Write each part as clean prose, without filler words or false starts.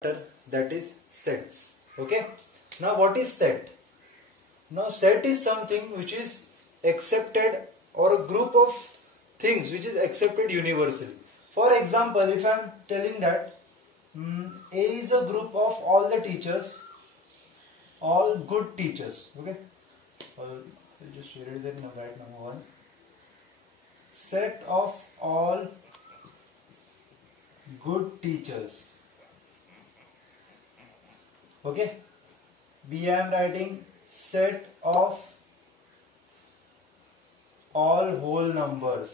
that is sets. Okay. Now what is set? Now set is something which is accepted, or a group of things which is accepted universally. For example, if I am telling that A is a group of all the teachers, all good teachers. Okay. I'll just erase it and write number 1. Set of all good teachers. Okay. B, I am writing set of all whole numbers.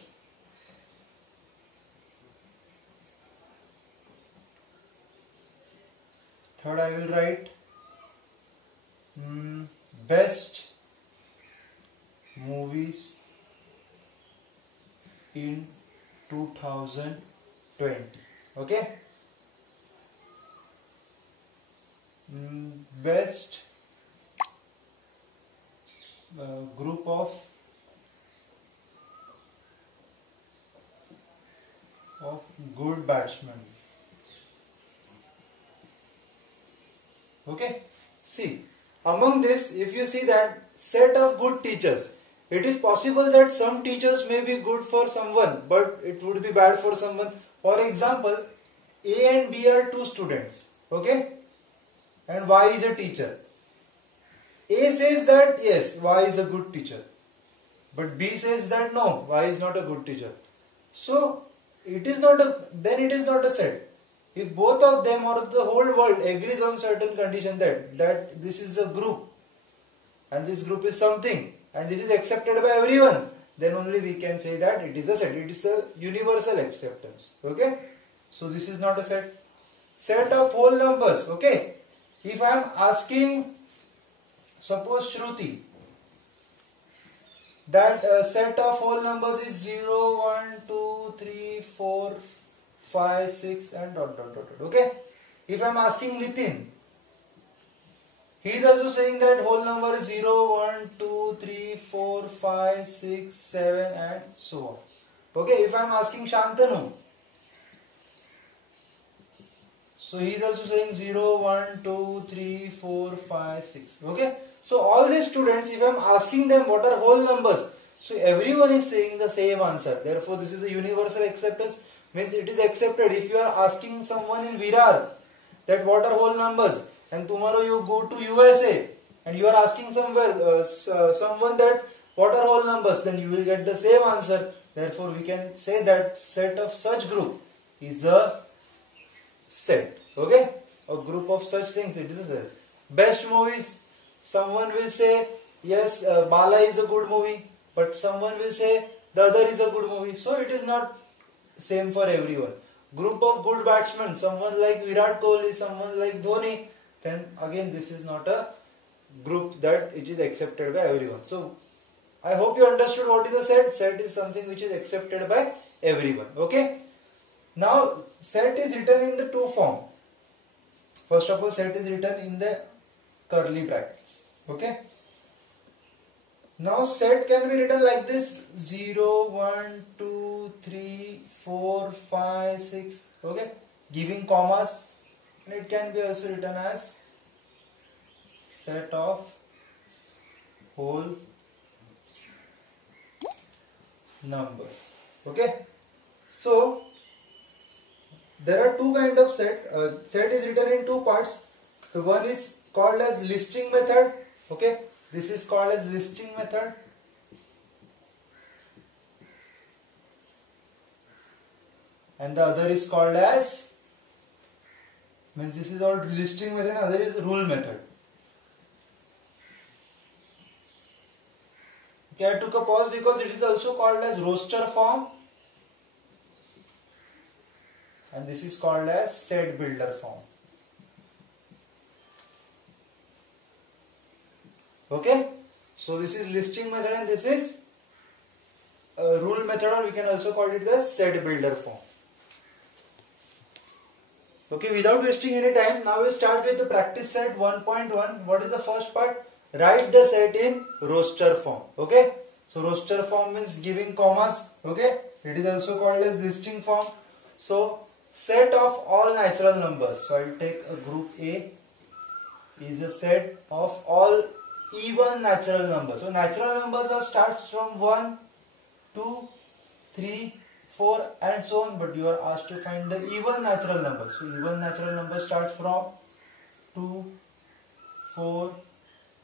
Third, I will write best movies in 2020. Okay. Best group of good batsmen. Okay. See, among this, if you see that set of good teachers, it is possible that some teachers may be good for someone, but it would be bad for someone. For example, A and B are two students. Okay. And Y is a teacher. A says that yes, Y is a good teacher, but B says that no, Y is not a good teacher. So it is not a set. If both of them or the whole world agrees on certain condition that this is a group and this group is something and this is accepted by everyone, then only we can say that it is a set. It is a universal acceptance. Okay. So this is not a set. Set of whole numbers. Okay. If I am asking, suppose Shruti, that set of whole numbers is 0, 1, 2, 3, 4, 5, 6 and dot. Okay. If I am asking Nitin, he is also saying that whole number is 0, 1, 2, 3, 4, 5, 6, 7 and so on. Okay. If I am asking Shantanu, so he is also saying 0, 1, 2, 3, 4, 5, 6. Okay. So all these students, if I am asking them what are whole numbers, so everyone is saying the same answer. Therefore, this is a universal acceptance, means it is accepted. If you are asking someone in Virar that what are whole numbers, and tomorrow you go to USA and you are asking somewhere someone that what are whole numbers, then you will get the same answer. Therefore, we can say that set of such group is a set. Okay, a group of such things, it is a set. Best movies, someone will say yes, Bala is a good movie, but someone will say the other is a good movie. So it is not same for everyone. Group of good batsmen, someone like Virat Kohli, someone like Dhoni, then again this is not a group that it is accepted by everyone. So I hope you understood what is a set. Set is something which is accepted by everyone. Okay. Now set is written in the two form. First of all, set is written in the curly brackets. Okay. Now set can be written like this: 0, 1, 2, 3, 4, 5, 6. Okay. Giving commas. And it can be also written as set of whole numbers. Okay. So there are two kinds of set. Set is written in two parts. The one is called as listing method. Okay. This is called as listing method. And the other is called as, means this is all listing method and other is rule method. Okay, I took a pause because it is also called as roster form. And this is called as set builder form. Okay. So this is listing method and this is rule method, or we can also call it the set builder form. Okay, without wasting any time, now we start with the practice set 1.1. What is the first part? Write the set in roster form. Okay. So roster form means giving commas. Okay. It is also called as listing form. So set of all natural numbers. So I'll take a group A is a set of all even natural numbers. So natural numbers are starts from 1, 2, 3, 4 and so on, but you are asked to find the even natural numbers. So even natural number starts from 2, 4,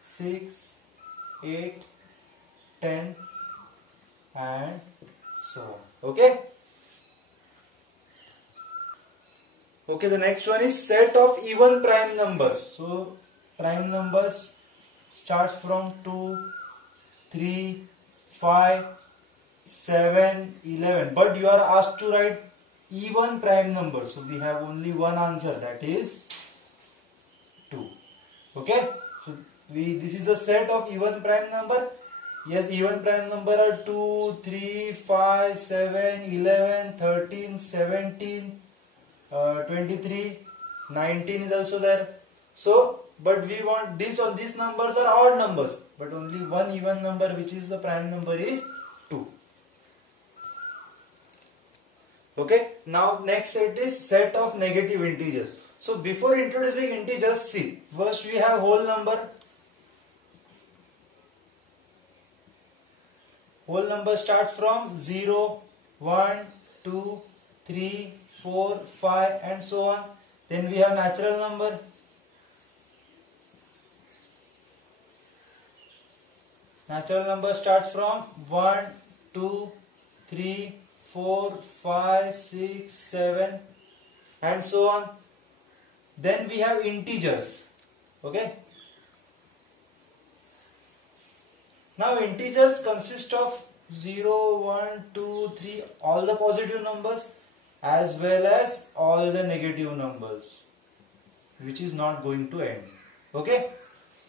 6, 8, 10 and so on. Okay. Okay, the next one is set of even prime numbers. So prime numbers starts from 2, 3, 5, 7, 11. But you are asked to write even prime numbers. So we have only one answer, that is 2. Okay. So this is a set of even prime number. Yes, even prime number are 2, 3, 5, 7, 11, 13, 17, 23, 19 is also there. So, but we want these numbers are odd numbers, but only one even number, which is the prime number, is 2. Okay. Now next set is set of negative integers. So before introducing integers, see, first we have whole number. Whole number starts from 0, 1, 2, 3, 4, 5 and so on. Then we have natural number. Natural number starts from 1, 2, 3, 4, 5, 6, 7 and so on. Then we have integers. Okay. Now integers consist of 0, 1, 2, 3, all the positive numbers as well as all the negative numbers, which is not going to end. Okay.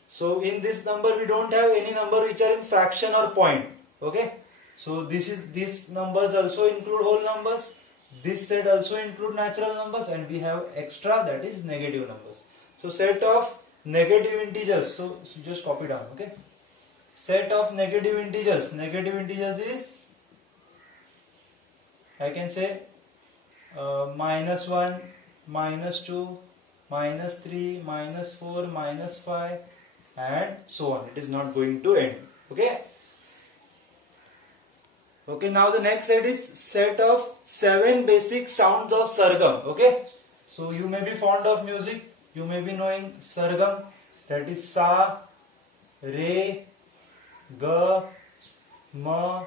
So in this number we don't have any number which are in fraction or point. Okay. So these numbers also include whole numbers. This set also include natural numbers, and we have extra, that is negative numbers. So set of negative integers. So just copy down. Okay. Set of negative integers. Negative integers is, I can say -1, -2, -3, -4, -5 and so on. It is not going to end. Okay. Okay, now the next set is set of 7 basic sounds of Sargam. Okay. So you may be fond of music. You may be knowing Sargam. That is Sa, Re, Ga, Ma,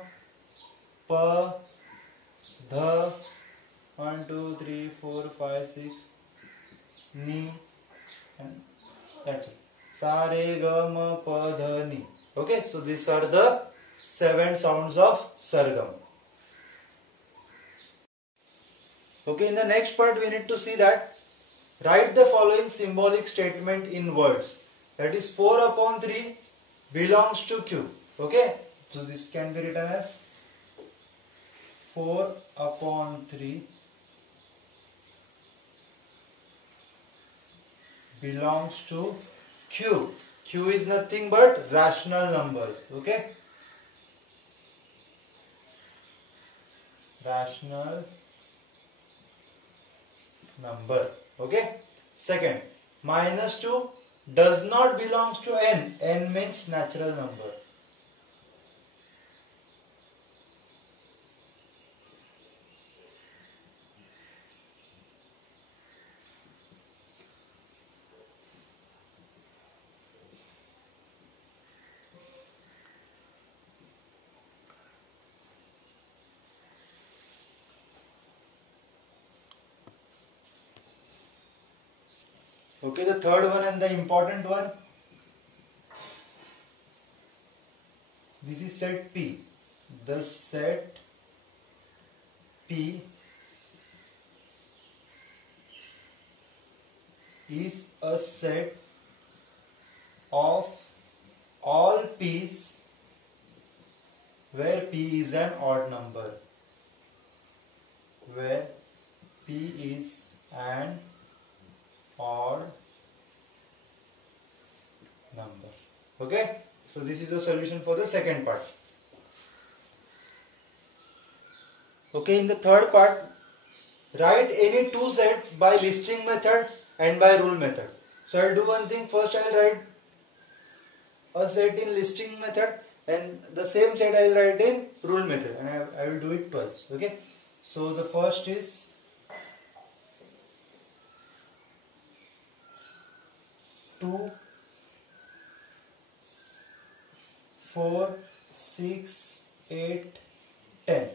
Pa, Dha, 1, 2, 3, 4, 5, 6, Ni, and that's it. Sa, Re, Ga, Ma, Pa, Dha, Ni. Okay, so these are the 7 sounds of Sargam. Okay, in the next part we need to see that write the following symbolic statement in words. That is 4 upon 3 belongs to Q. Okay, so this can be written as 4 upon 3 belongs to Q. Q is nothing but rational numbers. Okay, rational number. Okay. Second, -2 does not belongs to n. N means natural number. Okay, the third one and the important one. This is set P. The set P is a set of all P's where P is an odd number. Where P is an odd number. Okay, so this is the solution for the second part. Okay, in the third part write any two sets by listing method and by rule method. So I'll do one thing. First I'll write a set in listing method and the same set I'll write in rule method, and I will do it twice. Okay. So the first is 2, 4, 6, 8, 10.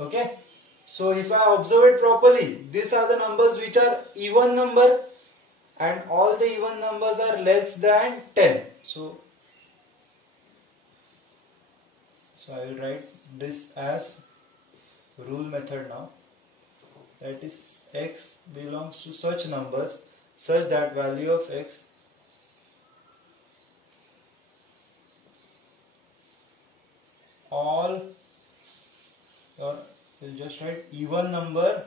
Okay. So if I observe it properly, these are the numbers which are even number and all the even numbers are less than 10. So I will write this as rule method now. That is, x belongs to such numbers such that value of x all, or we'll just write even number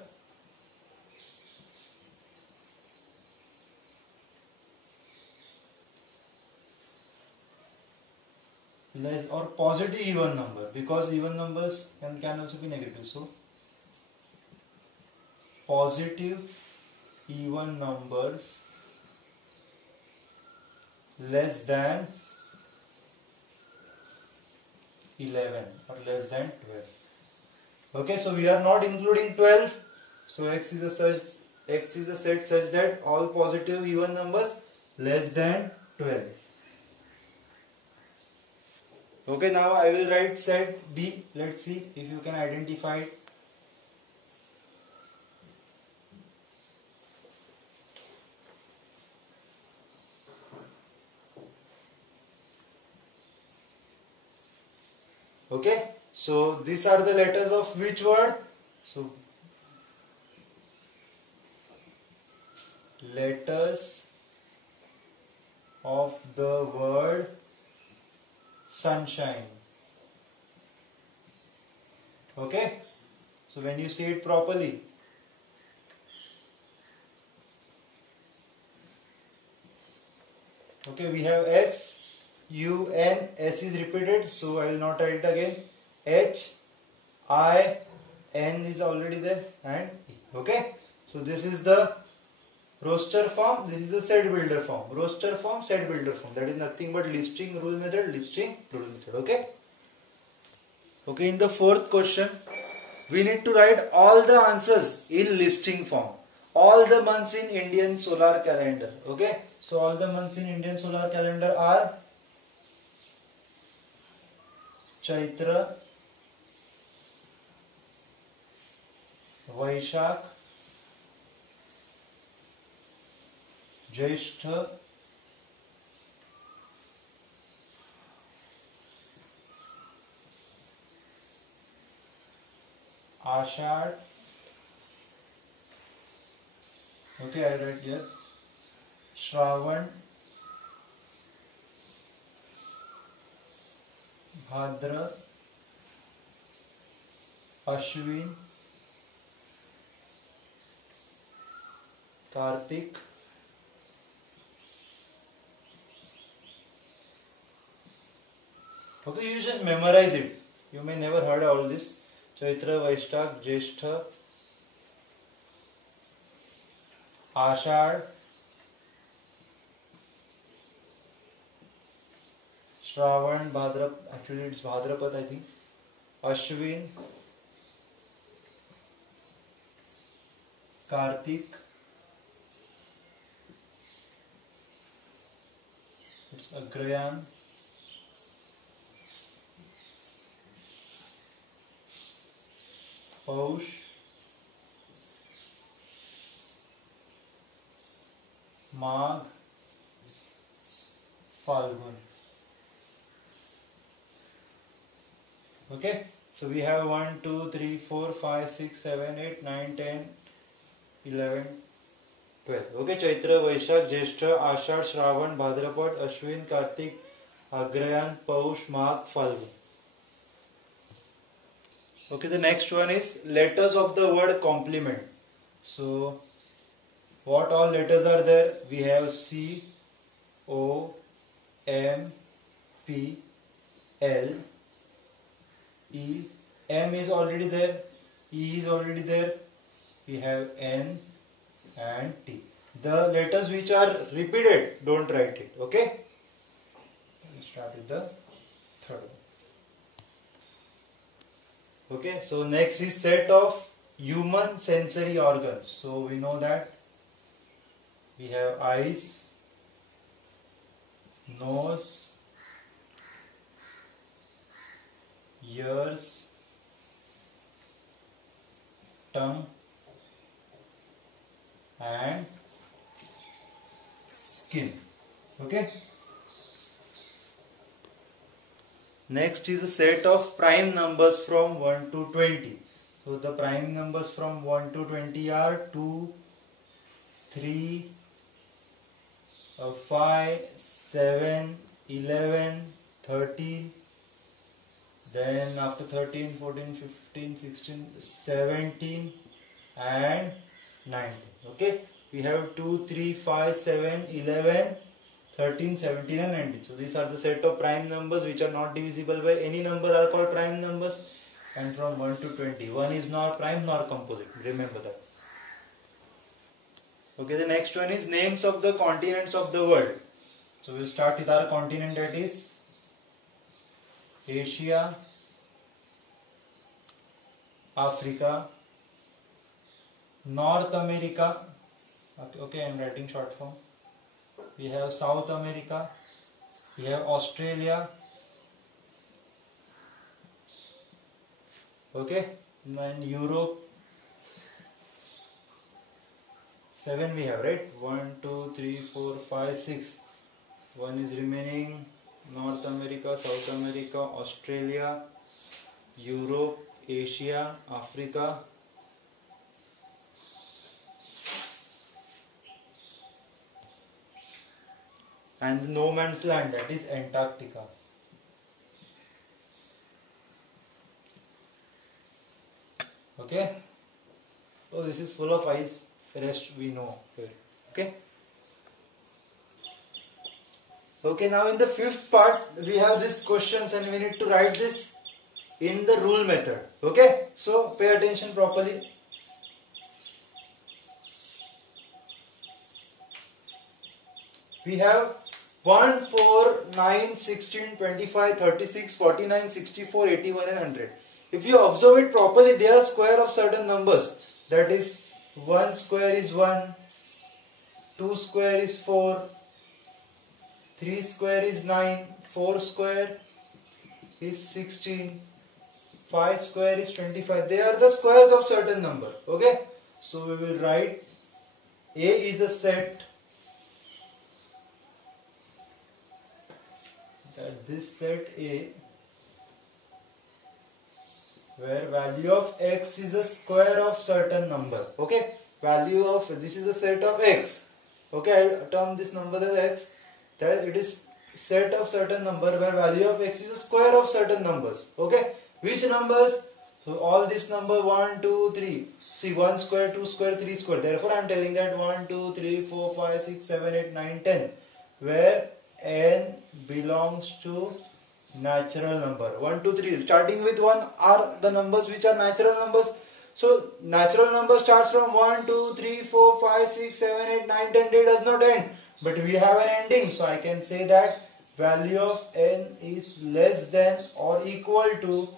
less, or positive even number, because even numbers can also be negative. So positive even numbers less than 11 or less than 12. Okay, so we are not including 12. So x is a set such that all positive even numbers less than 12. Okay, now I will write set B. Let's see if you can identify it. Okay, so these are the letters of which word? So letters of the word sunshine. Okay, so when you say it properly, okay, we have S, U, N, S is repeated, so I will not write it again. H, I, N is already there, and E. Okay, so this is the roster form, this is the set builder form. Roster form, set builder form. That is nothing but listing rule method, listing rule method. Okay. Okay, in the fourth question, we need to write all the answers in listing form. All the months in Indian solar calendar. Okay. So all the months in Indian solar calendar are Chaitra, Vaishakh, Jyeshtha, Ashad. Okay, I write here Shravan, Bhadra, Ashwin, Kartik, okay, you just memorize it. You may never heard all this. Chaitra, Vaishakh, Jyeshtha, Ashad, Shravan, Bhadrapad, actually it's Bhadrapad I think, Ashwin, Kartik, it's Agrayan, Paush, Magh, Falgun. Okay, so we have 1, 2, 3, 4, 5, 6, 7, 8, 9, 10, 11, 12. Okay, Chaitra, Vaishakh, Jyeshtha, Ashad, Shravan, Bhadrapad, Ashwin, Kartik, Agrayan, Paush, Magh, Falgun. Okay, the next one is letters of the word complement. So what all letters are there? We have C, O, M, P, L, E. M is already there, E is already there, we have N and T. The letters which are repeated, don't write it. Okay. Let's start with the third one. Okay. So next is set of human sensory organs. So we know that we have eyes, nose, ears, tongue and skin. Okay. Next is a set of prime numbers from 1 to 20. So the prime numbers from 1 to 20 are 2, 3, 5, 7, 11, 13. Then after 13, 14, 15, 16, 17 and 19. Okay. We have 2, 3, 5, 7, 11, 13, 17 and 19. So these are the set of prime numbers which are not divisible by any number are called prime numbers. And from 1 to 20. 1 is nor prime nor composite. Remember that. Okay, the next one is names of the continents of the world. So we'll start with our continent, that is Asia, Africa, North America. Okay, I'm writing short form. We have South America. We have Australia. Okay, then Europe. 7 we have, right? 1, 2, 3, 4, 5, 6. 1 is remaining. North America, South America, Australia, Europe, Asia, Africa. And no man's land, that is Antarctica. Okay. So this is full of ice. The rest we know here. Okay. Okay, now in the fifth part we have these questions and we need to write this in the rule method. Okay, so pay attention properly. We have 1, 4, 9, 16, 25, 36, 49, 64, 81 and 100. If you observe it properly, they are square of certain numbers. That is 1 square is 1, 2 square is 4, 3 square is 9, 4 square is 16, 5 square is 25. They are the squares of certain number. Okay. So we will write A is a set, that this set A where value of x is a square of certain number. Okay, value of this is a set of x. Okay, I term this number as x. That it is set of certain number where value of x is a square of certain numbers. Okay, which numbers? So all this number 1, 2, 3. See 1 square, 2 square, 3 square. Therefore I am telling that 1, 2, 3, 4, 5, 6, 7, 8, 9, 10. Where n belongs to natural number. 1, 2, 3. Starting with 1 are the numbers which are natural numbers. So natural number starts from 1, 2, 3, 4, 5, 6, 7, 8, 9, 10. It does not end. But we have an ending. So I can say that value of n is less than or equal to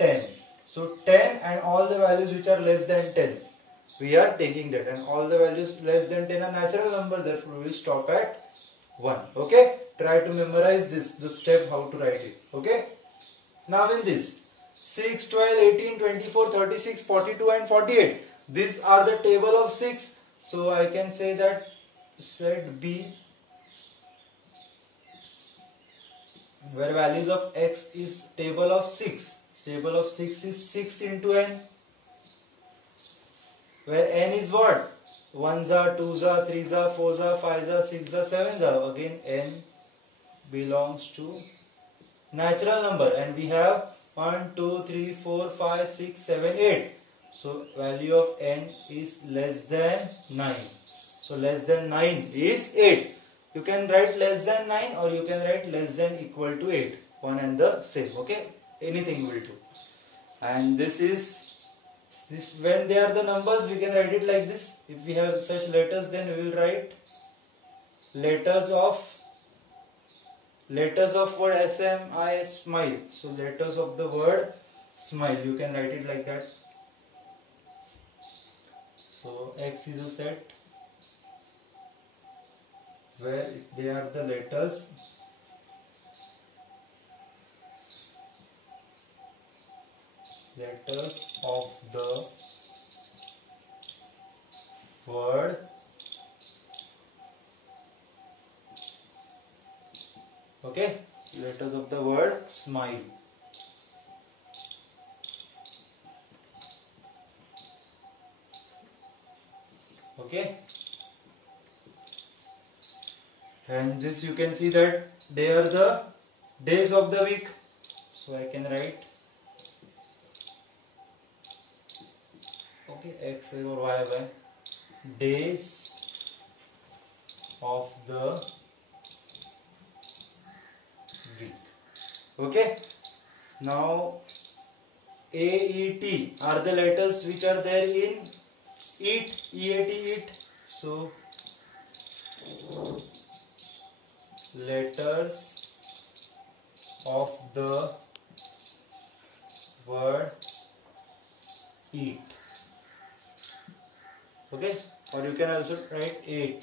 10. So 10 and all the values which are less than 10. We are taking that, and all the values less than 10 are natural number. Therefore we will stop at 1. Okay. Try to memorize the step how to write it. Okay. Now in this 6, 12, 18, 24, 36, 42 and 48. These are the table of 6. So I can say that set B where values of x is table of 6. Table of 6 is 6 into n. Where n is what? 1s are, 2s are, 3s are, 4s are, 5s are, 6s are, 7s are. Again n belongs to natural number, and we have 1, 2, 3, 4, 5, 6, 7, 8. So value of n is less than 9. So less than 9 is 8. You can write less than 9 or you can write less than equal to 8. One and the same. Okay. Anything will do. And this is When they are the numbers, we can write it like this. If we have such letters, then we will write letters of word SMI, smile. So letters of the word smile, you can write it like that. So X is a set where they are the letters of the word letters of the word smile. Okay, and this you can see that they are the days of the week, so I can write X or Y days of the week. Okay, now AET are the letters which are there in eat, EAT, eat. So letters of the word eat. Okay, or you can also write 8,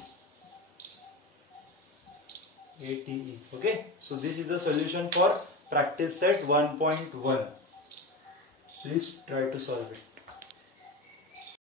ATE. Okay, so this is the solution for practice set 1.1. Please try to solve it.